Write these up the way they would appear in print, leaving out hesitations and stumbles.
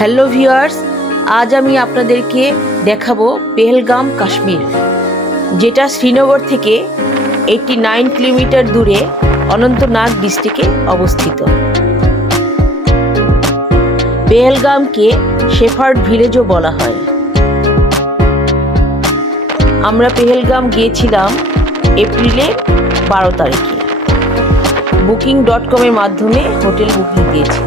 Hello viewers, আজ আমি আপনাদেরকে দেখাবো পেহেলগাম কাশ্মীর, যেটা শ্রীনগর থেকে 89 কিলোমিটার দূরে অনন্তনাগ ডিস্ট্রিক্টে অবস্থিত। পেহেলগামকে শেফার্ড ভিলেজও বলা হয়। আমরা পেহেলগাম গিয়েছিলাম এপ্রিলের 12 তারিখে। booking.com-এর মাধ্যমে হোটেল বুকিং দিয়েছিলাম।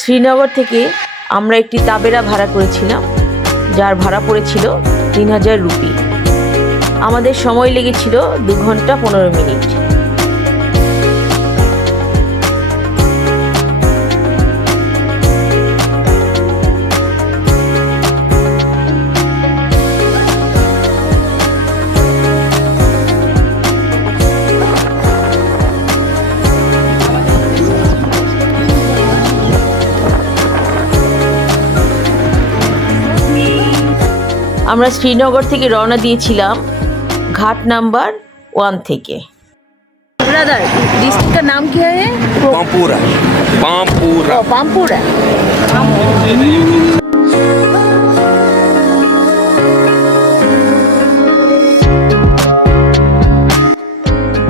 শ্রীনগর থেকে আমরা একটি তাবেরা ভাড়া করেছিলাম, যার ভাড়া পড়েছিল 3000 রুপি। আমাদের সময় লেগেছিল 2 ঘন্টা 15 মিনিট। আমরা শ্রীনগর থেকে রওনা দিয়েছিলাম घाट नंबर 1 থেকে। ब्रदर, डिस्ट्रिक्ट का नाम क्या है? पामपुरा। पामपुरा। पामपुरा।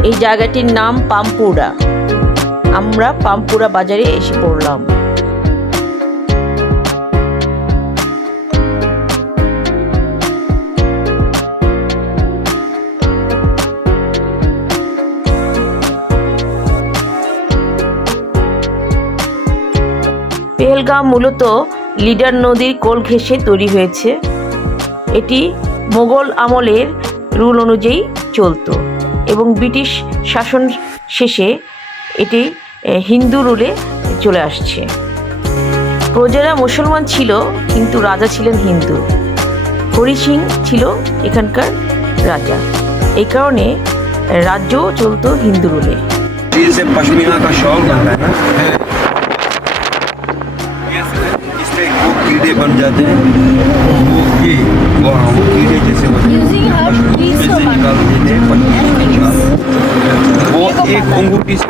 এই জায়গাটির নাম পামপুরা। আমরা পামপুরা বাজারে এসে পড়লাম। পেহেলগাম মূলত লিডার নদীর কোল ঘেঁষে তৈরি হয়েছে। এটি মোগল আমলের রুল অনুযায়ী চলত এবং ব্রিটিশ শাসন শেষে এটি হিন্দু রুলে চলে আসছে। প্রজারা মুসলমান ছিল, কিন্তু রাজা ছিলেন হিন্দু। হরি সিং ছিল এখানকার রাজা। এই কারণে রাজ্যও চলত হিন্দু রুলে। वो कीड़े बन जाते हैं, वो कीड़े जैसे निकालते थे वो एक अंगूठी से।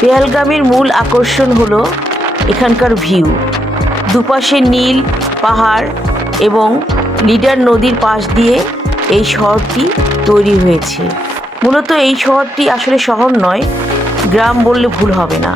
পেহেলগামের মূল আকর্ষণ হলো এখানকার ভিউ। দুপাশে নীল পাহাড় এবং লিডার নদীর পাশ দিয়ে এই শহরটি তৈরি হয়েছে। মূলত এই শহরটি আসলে শহর নয়, গ্রাম বললে ভুল হবে না।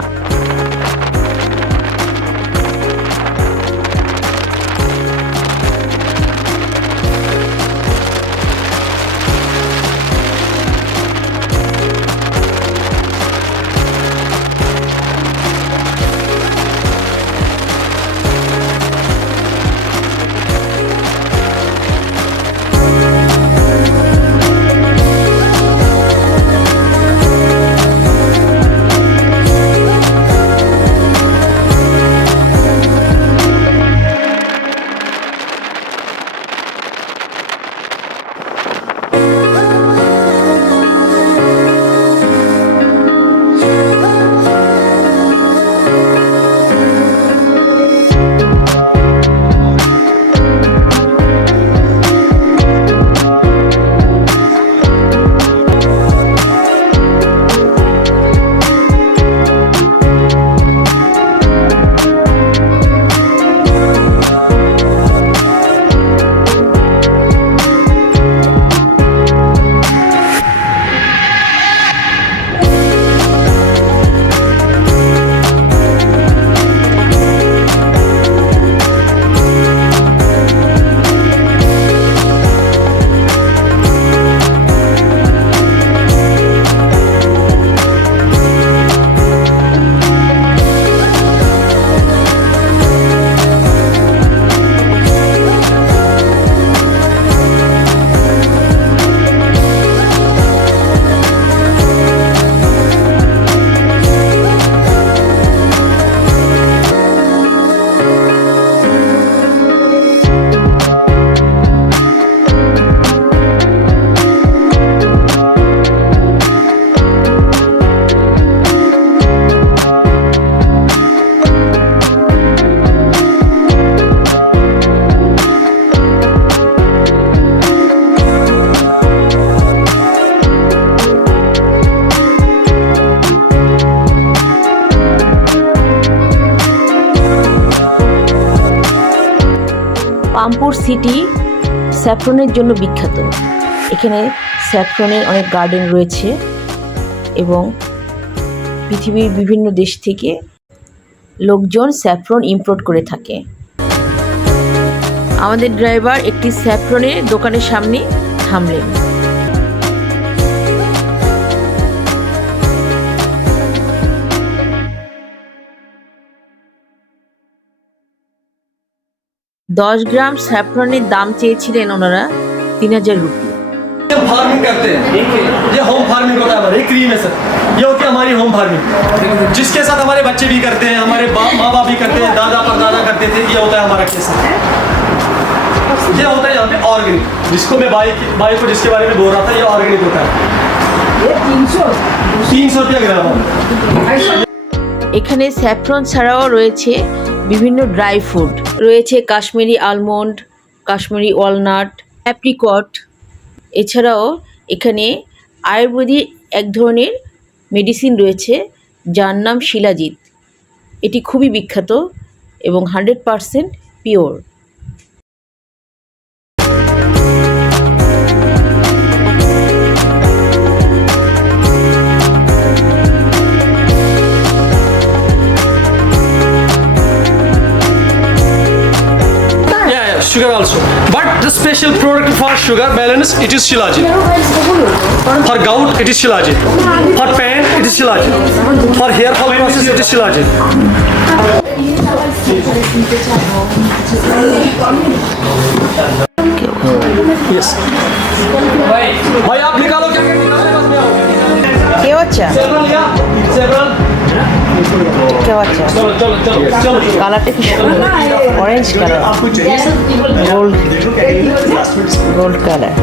সিটি স্যাফরনের জন্য বিখ্যাত। এখানে স্যাফরনের অনেক গার্ডেন রয়েছে এবং পৃথিবীর বিভিন্ন দেশ থেকে লোকজন স্যাফরন ইম্পোর্ট করে থাকে। আমাদের ড্রাইভার একটি স্যাফরনের দোকানের সামনে থামলেন। दस ग्राम স্যাফরনের দাম চেয়েছিলেন ওনারা 3000 রুপি। फार्मिंग करते हैं, ये होम फार्मिंग होता है हमारा, ये क्रीम है सर, ये होती है हमारी होम फार्मिंग, जिसके साथ हमारे बच्चे भी करते हैं, हमारे माँ बाप भी करते हैं, दादा परदादा करते थे। ये होता है हमारा केस, ये होता है यहाँ पे ऑर्गेनिक, जिसको मैं बाई को जिसके बारे में बोल रहा था, ये ऑर्गेनिक होता है। ये 300 रुपया ग्राम। এখানে স্যাফরন ছাড়াও রয়েছে বিভিন্ন ড্রাই ফ্রুট, রয়েছে Kashmiri almond, Kashmiri walnut, apricot. এছাড়াও এখানে আয়ুর্বেদিক এক ধরনের মেডিসিন রয়েছে যার নাম শিলাজিৎ। এটি খুবই বিখ্যাত এবং 100% pure. Sugar also, but the special product for sugar balance it is Shilajit. For gout it is Shilajit. For pain it is Shilajit. For hair fall process it is Shilajit. Yes. भाई आप निकालो क्या निकालने बस में आओ। কে বাচ্চা several या सेवरल। কে বাচ্চা चलो चलो चलो चलो। কালারটা কি সুন্দর, অরেঞ্জ কালার, গোল্ড কালার।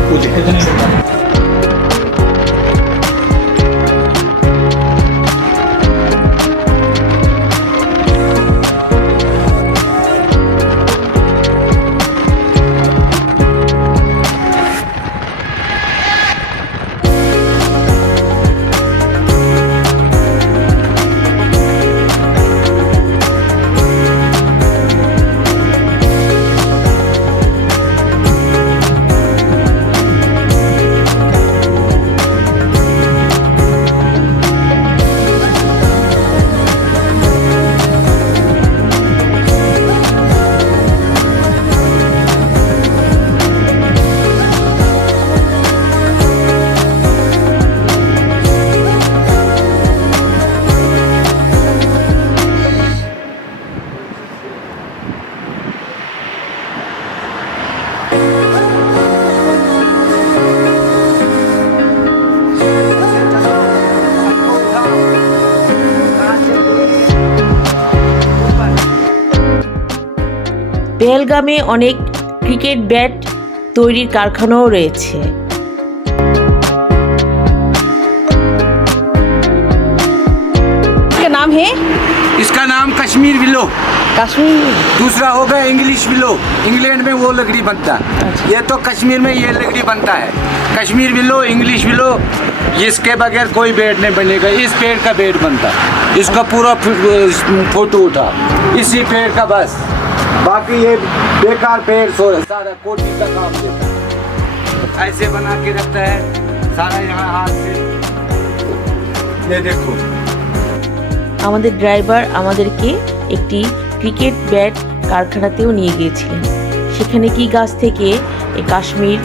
পেহেলগামে অনেক ক্রিকেট ব্যাট তৈরির কারখানাও রয়েছে। इसका नाम है? इसका नाम कश्मीर विलो। कश्मीर। दूसरा होगा इंग्लिश विलो, इंग्लैंड में वो लकड़ी बनता है। ये तो कश्मीर में ये लकड़ी बनता है। कश्मीर विलो, इंग्लिश विलो, इसके बगैर कोई बेड नहीं बनेगा। इस पेड़ का बेड बनता है, इसका पूरा फोटो उठा इसी पेड़ का बस, बाकी ये बेकार पेड़ सो सारा कोटी का काम देता है। ऐसे बना के रखता है सारा यहाँ हाथ से। ये देखो আমাদের ড্রাইভার আমাদেরকে একটি ক্রিকেট ব্যাট কারখানাতেও নিয়ে গিয়েছিলেন। সেখানে কি গাছ থেকে এই কাশ্মীর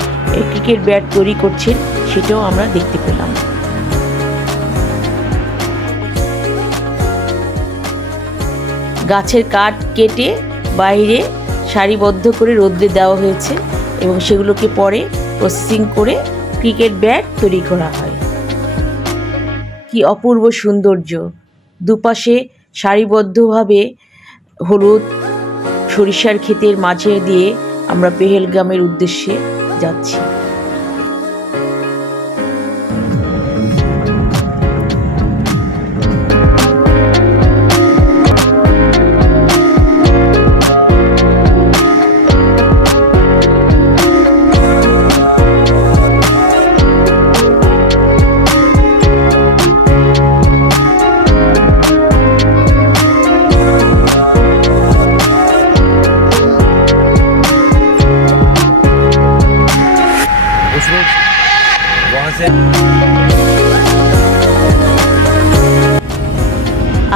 ক্রিকেট ব্যাট তৈরি করছেন সেটাও আমরা দেখতে পেলাম। গাছের কাঠ কেটে বাইরে সারিবদ্ধ করে রোদ্রে দেওয়া হয়েছে এবং সেগুলোকে পরে প্রসেসিং করে ক্রিকেট ব্যাট তৈরি করা হয়। কি অপূর্ব সৌন্দর্য! দুপাশে সারিবদ্ধভাবে হলুদ সরিষার ক্ষেতের মাঝে দিয়ে আমরা পেহেলগামের উদ্দেশ্যে যাচ্ছি।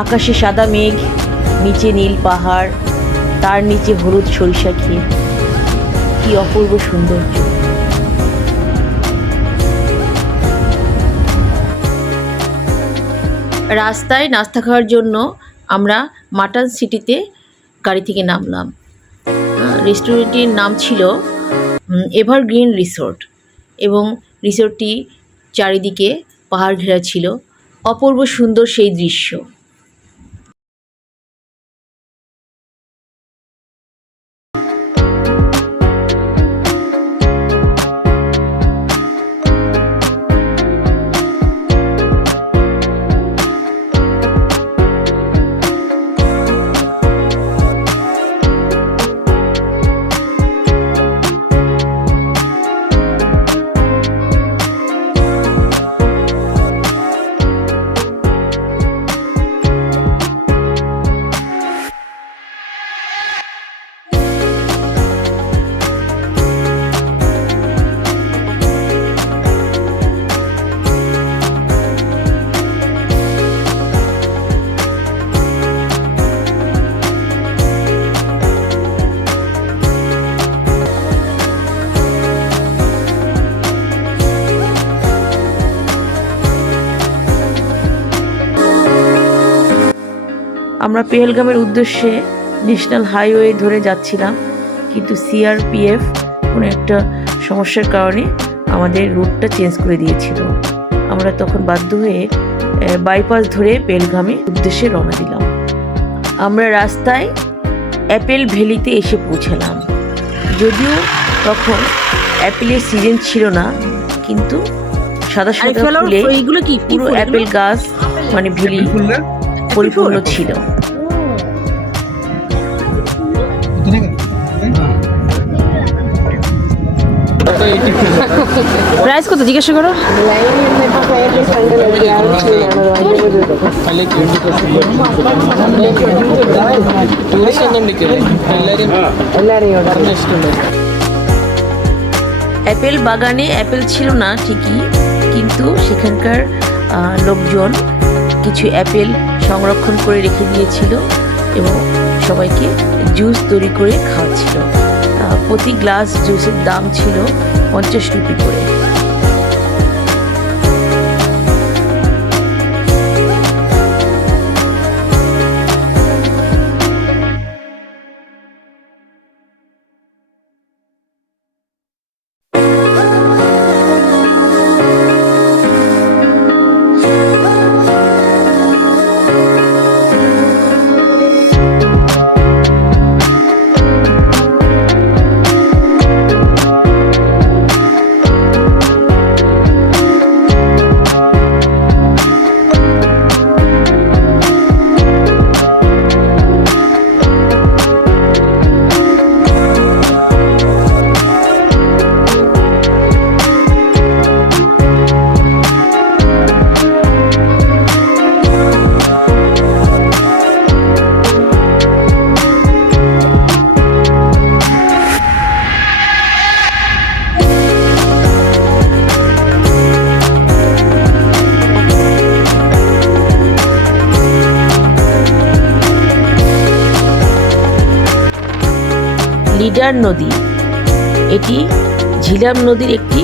আকাশে সাদা মেঘ, নিচে নীল পাহাড়, তার নিচে হলুদ সরিষা ক্ষেত, কি অপূর্ব সৌন্দর্য। রাস্তায় নাস্তা খাওয়ার জন্য আমরা মাটন সিটিতে গাড়ি থেকে নামলাম। রেস্টুরেন্টটির নাম ছিল এভারগ্রিন রিসোর্ট এবং রিসোর্টটি চারিদিকে পাহাড় ঘেরা ছিল। অপূর্ব সুন্দর সেই দৃশ্য। আমরা পেহেলগামের উদ্দেশ্যে ন্যাশনাল হাইওয়ে ধরে যাচ্ছিলাম, কিন্তু সিআরপিএফ কোনো একটা সমস্যার কারণে আমাদের রুটটা চেঞ্জ করে দিয়েছিল। আমরা তখন বাধ্য হয়ে বাইপাস ধরে পেহেলগামের উদ্দেশ্যে রওনা দিলাম। আমরা রাস্তায় অ্যাপেল ভ্যালিতে এসে পৌঁছালাম। যদিও তখন অ্যাপেলের সিজন ছিল না, কিন্তু সাদা সাদা ফুলে পুরো অ্যাপেল গাছ মানে ভ্যালি পরিপূর্ণ ছিল। প্রাইস কত জিজ্ঞাসা করো? অ্যাপেল বাগানে অ্যাপেল ছিল না ঠিকই, কিন্তু সেখানকার লোকজন কিছু অ্যাপেল সংরক্ষণ করে রেখে দিয়েছিল এবং সবাইকে জুস তৈরি করে খাওয়াচ্ছিল। প্রতি গ্লাস জুসের দাম ছিল 50 রুপি করে। লিডার নদী, এটি ঝিলাম নদীর একটি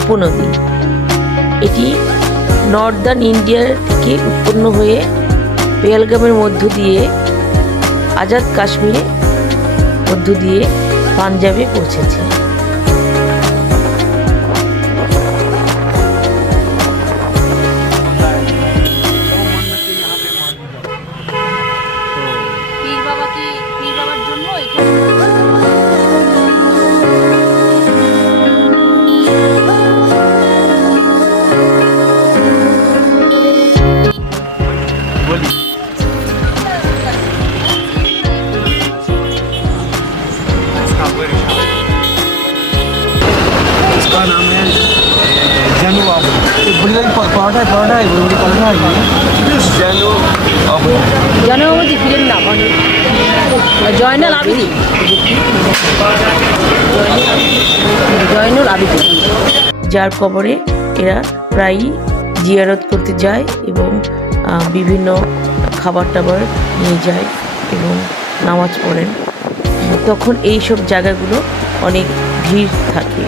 উপনদী। এটি নর্দার্ন ইন্ডিয়া থেকে উৎপন্ন হয়ে পেহেলগামের মধ্য দিয়ে আজাদ কাশ্মীরের মধ্য দিয়ে পাঞ্জাবে পৌঁছেছে। इसका नाम है जानू आबू। पराठा है, पराठा है जानू आबू। জনমতি ফিরেন না জয়নাল আবিদি, যার কবরে এরা প্রায়ই জিয়ারত করতে যায় এবং বিভিন্ন খাবার টাবার নিয়ে যায় এবং নামাজ পড়েন। তখন এই সব জায়গাগুলো অনেক ভিড় থাকে।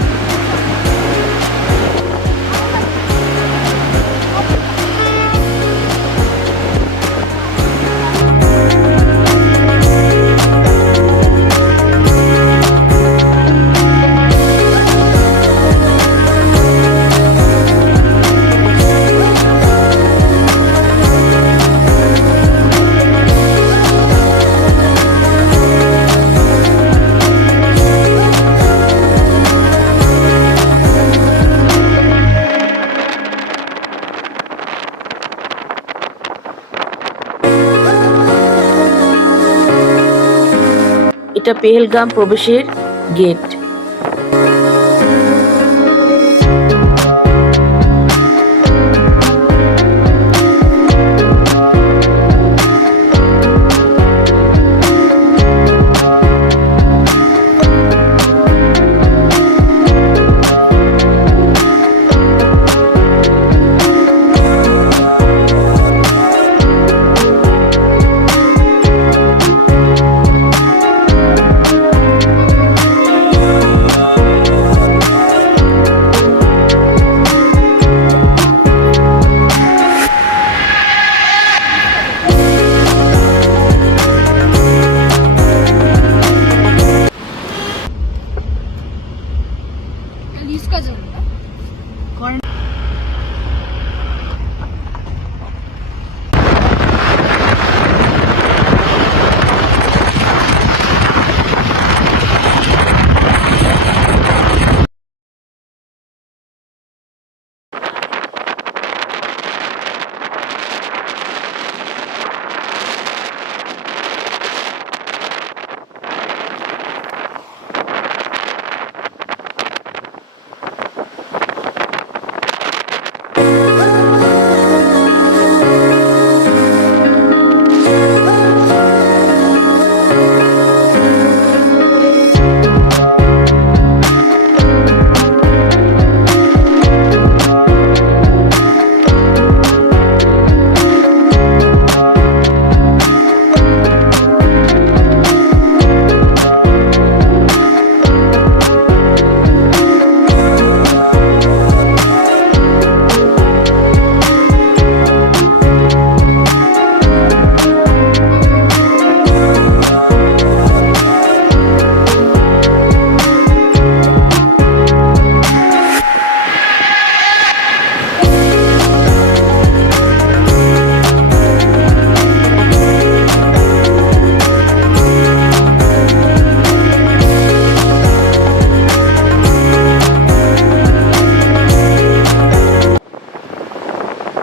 এটা পেহেলগাম প্রবেশের গেট। इसका जरूर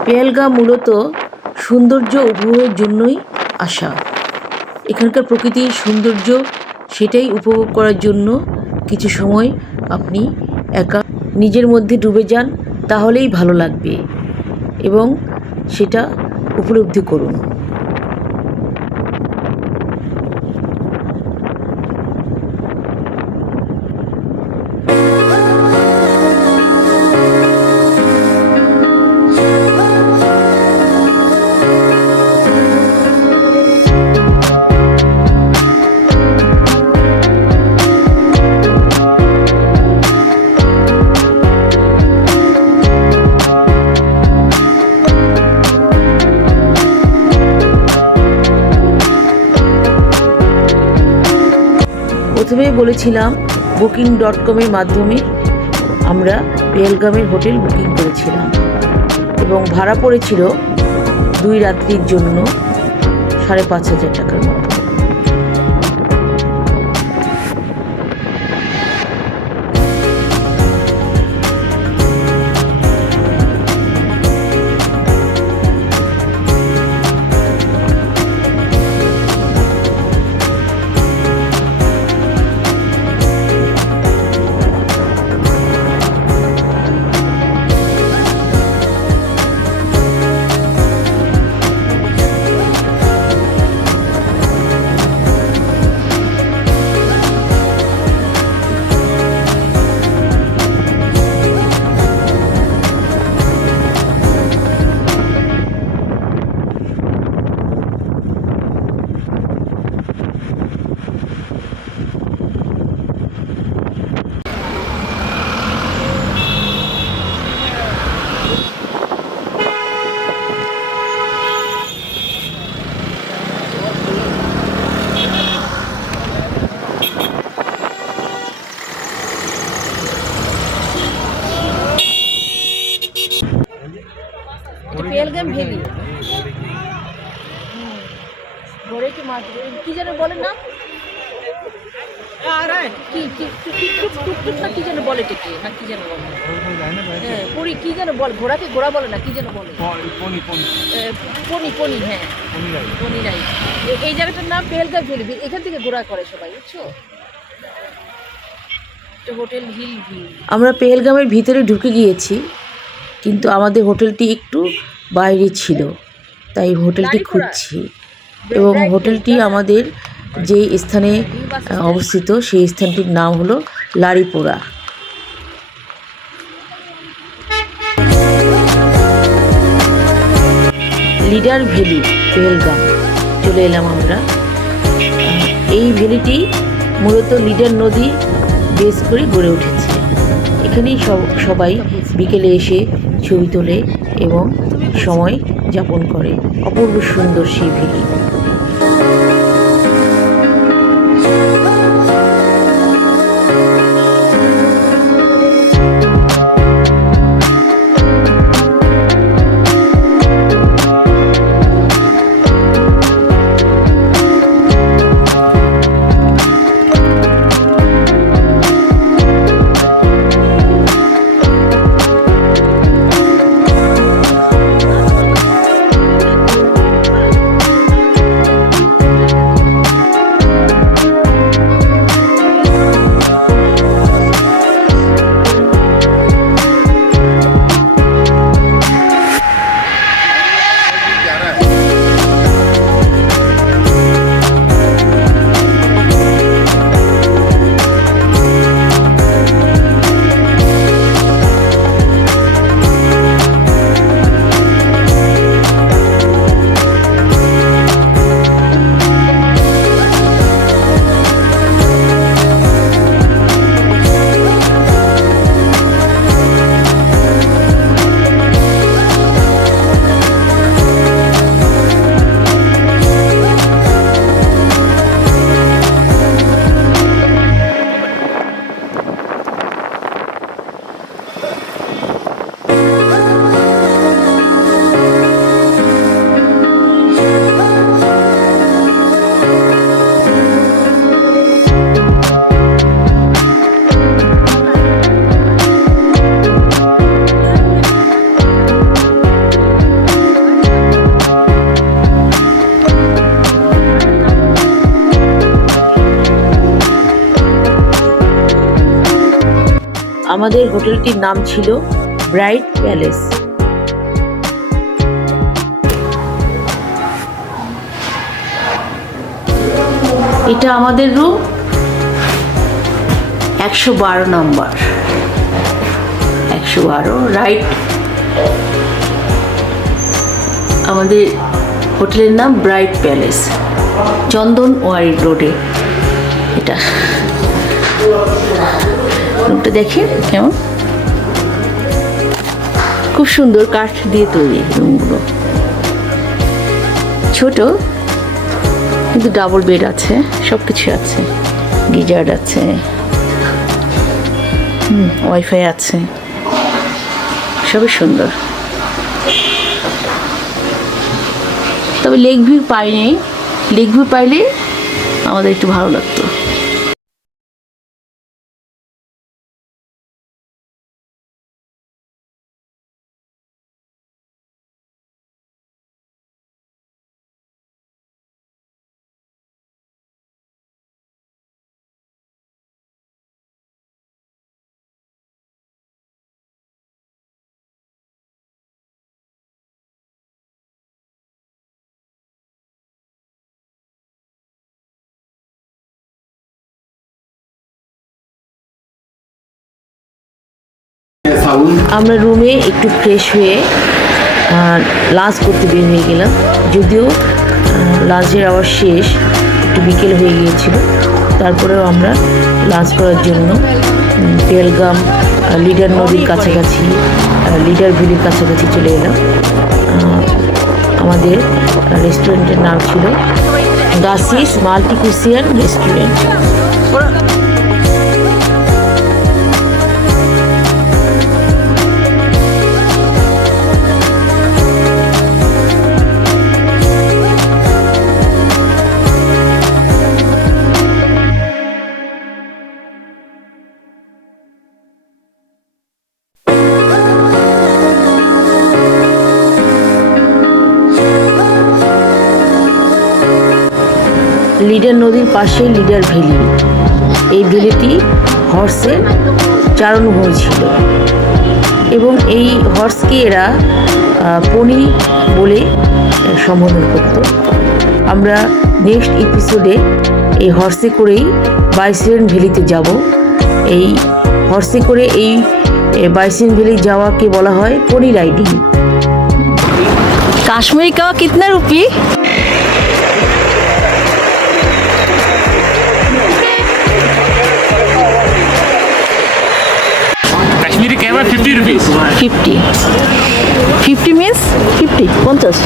পেহেলগাম মূলত সৌন্দর্য উপভোগের জন্যই আসা। এখানকার প্রকৃতির সৌন্দর্য সেটাই উপভোগ করার জন্য কিছু সময় আপনি একা নিজের মধ্যে ডুবে যান, তাহলেই ভালো লাগবে এবং সেটা উপলব্ধি করুন। প্রথমেই বলেছিলাম booking.com-এর মাধ্যমে আমরা পেহেলগামের হোটেল বুকিং করেছিলাম এবং ভাড়া পড়েছিল 2 রাত্রির জন্য 5,500 টাকার মতো। ভেলি ঘরে কি মাছ কি যেন বলে না কি কি টুকটুক না কি যেন বলে টেকে না কি যেন বলে হ্যাঁ পরি কি যেন বল ঘোড়াকে ঘোড়া বলে না কি যেন বলে পনি হ্যাঁ পনি রাই এই জায়গাটার নাম পেহেলগাঁও ভ্যালি এখান থেকে ঘোরা করে সবাই বুঝছো হোটেল হিল ভিউ। আমরা পেহেলগামের ভিতরে ঢুকে গিয়েছি কিন্তু আমাদের হোটেলটি একটু বাইরে ছিল তাই হোটেলটি খুঁজছি এবং হোটেলটি আমাদের যে স্থানে অবস্থিত সেই স্থানটির নাম হলো লারিপোরা। লিডার ভ্যালি পেহেলগাম চলে এলাম আমরা। এই ভ্যালিটি মূলত লিডার নদী বেস করে গড়ে উঠেছে। এখানেই সবাই বিকেলে এসে ছবি তোলে এবং সময় যাপন করে। অপূর্ব সুন্দর সেই ভ্যালি। আমাদের হোটেলটির নাম ছিল ব্রাইট প্যালেস। এটা আমাদের রুম 112 নম্বর 112 রাইট। আমাদের হোটেলের নাম ব্রাইট প্যালেস, চন্দন ওয়ারি রোডে। এটা রুমটা দেখেন কেমন, খুব সুন্দর কাঠ দিয়ে তৈরি রুমগুলো। ছোট কিন্তু ডাবল বেড আছে, সব কিছু আছে, গিজার আছে, ওয়াইফাই আছে, সবই সুন্দর। তবে লেক ভিউ পাইনি, লেক ভিউ পাইলে আমাদের একটু ভালো লাগতো। আমরা রুমে একটু ফ্রেশ হয়ে লাঞ্চ করতে বের হয়ে গেলাম। যদিও লাঞ্চের আওয়ার শেষ, একটু বিকেল হয়ে গিয়েছিল, তারপরেও আমরা লাঞ্চ করার জন্য পেহেলগাম লিডার নদীর কাছাকাছি, লিডার ভ্যালির কাছাকাছি চলে এলাম। আমাদের রেস্টুরেন্টের নাম ছিল গাসিস মাল্টি কুসিয়ান রেস্টুরেন্ট। লিডার নদীর পাশে লিডার ভ্যালি। এই ভ্যালিটি হর্সের চারণভূমি ছিল এবং এই হর্সকে এরা পনি বলে সম্বোধন করত। আমরা নেক্সট এপিসোডে এই হর্সে করেই বাইসন ভ্যালিতে যাব। এই হর্সে করে এই বাইসন ভ্যালি যাওয়াকে বলা হয় পনি রাইডিং। काश्मीरी कावा कितना रुपये? कश्मीरी कैमरा 50 रुपीज़ 50 मीन्स 50 50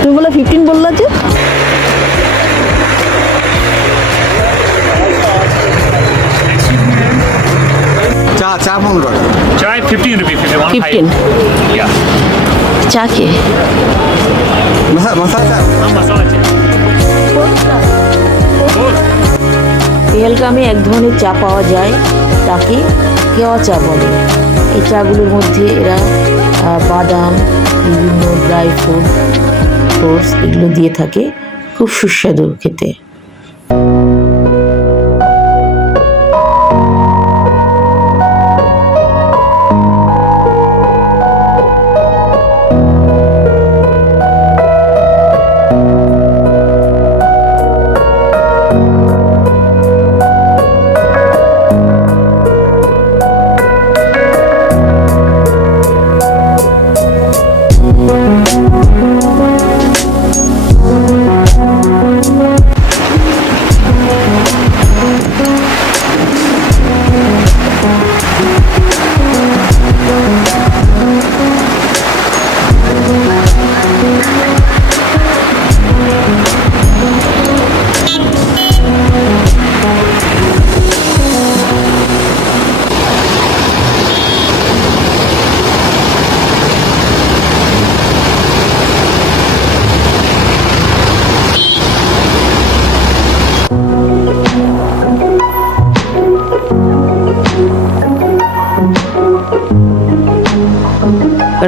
তুমি বলে 15 বললা যে चा मांग रहा चाय 15 रुपीज़ 15 চা কে मसाला मसाला चाय পেহেলগামে এক ধরনের চা পাওয়া যায়, তাকে কেওয়া চা বলে। এই চাগুলোর মধ্যে এরা বাদাম, বিভিন্ন ড্রাই ফ্রুটস এগুলো দিয়ে থাকে, খুব সুস্বাদু খেতে।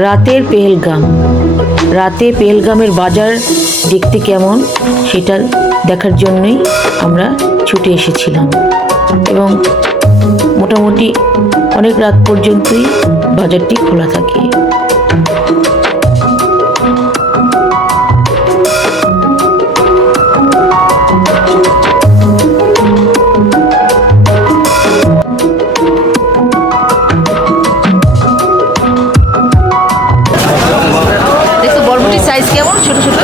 রাতের পেহেলগাম। রাতে পেহেলগামের বাজার দেখতে কেমন সেটা দেখার জন্যই আমরা ছুটে এসেছিলাম এবং মোটামুটি অনেক রাত পর্যন্তই বাজারটি খোলা থাকে। দেখো বরবটির সাইজ কেমন, ছোট ছোট।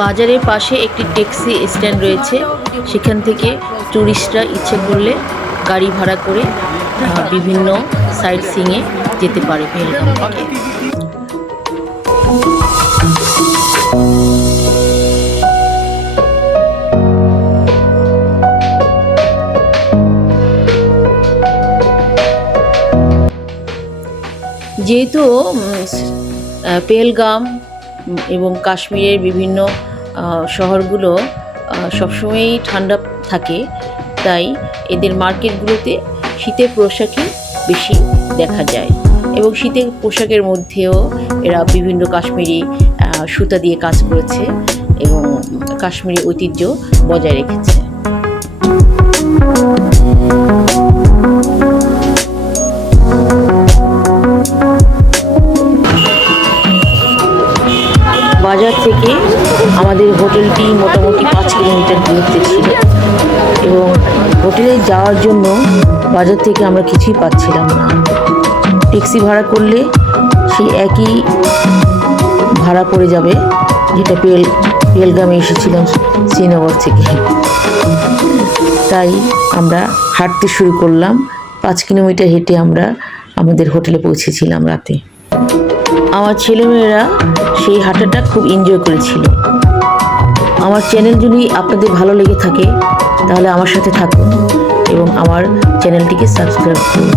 বাজারের পাশে একটি ট্যাক্সি স্ট্যান্ড রয়েছে, সেখান থেকে ট্যুরিস্টরা ইচ্ছে করলে গাড়ি ভাড়া করে বিভিন্ন সাইট সিইংয়ে যেতে পারে পেহেলগাম থেকে। যেহেতু পেহেলগাম এবং কাশ্মীরের বিভিন্ন শহরগুলো সবসময়ই ঠান্ডা থাকে, তাই এদের মার্কেটগুলোতে শীতের পোশাকই বেশি দেখা যায় এবং শীতের পোশাকের মধ্যেও এরা বিভিন্ন কাশ্মীরি সুতা দিয়ে কাজ করেছে এবং কাশ্মীরি ঐতিহ্য বজায় রেখেছে। বাজার থেকে আমাদের হোটেলটি মোটামুটি 5 কিলোমিটার দূরত্বে ছিল এবং হোটেলে যাওয়ার জন্য বাজার থেকে আমরা কিছুই পাচ্ছিলাম না। ট্যাক্সি ভাড়া করলে সেই একই ভাড়া পড়ে যাবে যেটা পেহেলগামে এসেছিলাম শ্রীনগর থেকে। তাই আমরা হাঁটতে শুরু করলাম। 5 কিলোমিটার হেঁটে আমরা আমাদের হোটেলে পৌঁছেছিলাম রাতে। আমার ছেলেমেয়েরা সেই হাঁটাটা খুব এনজয় করেছিল। আমার চ্যানেল যদি আপনাদের ভালো লেগে থাকে তাহলে আমার সাথে থাকুন এবং আমার চ্যানেলটিকে সাবস্ক্রাইব করুন।